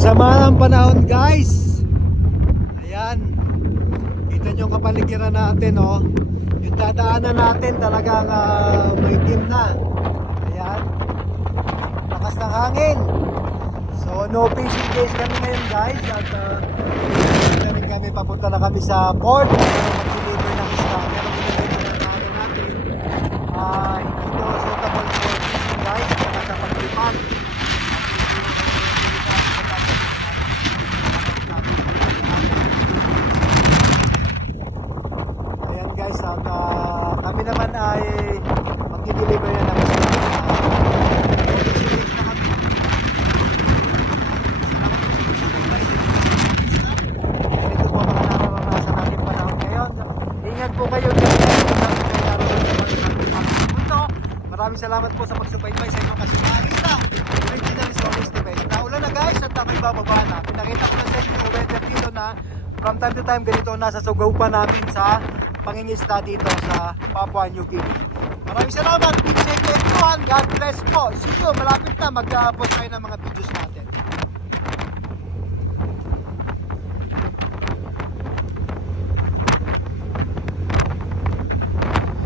Masama ng panahon guys. Ayan. Kita nyo yung kapaligiran natin oh. Yung dadaanan natin talagang maitim na. Ayan. Lakas ng hangin. So no fishing days kami ngayon guys. At na rin kami, papunta na kami sa port. Mag-deliver ng isda. Pero pinagay na natin. Hindi ko suitable for fishing guys. Kaya sa pagpipag. Ayan guys, at kami naman ay mag-deliver na ng isda. Ganito po mga nararanasan natin panahon ngayon. Ingat po kayo dyan. Maraming salamat po sa pagsubaybay sa inyong kasumalita. Original Stories TV. Naulan na guys at ako'y bababa na. Pinakita ko na sa inyo yung weather dito na from time to time ganito nasa sugaw pa namin sa pangingisda dito sa Papua New Guinea. Maraming salamat. Keep safe everyone. God bless po. See you. Malapit na mag-post tayo ng mga videos natin.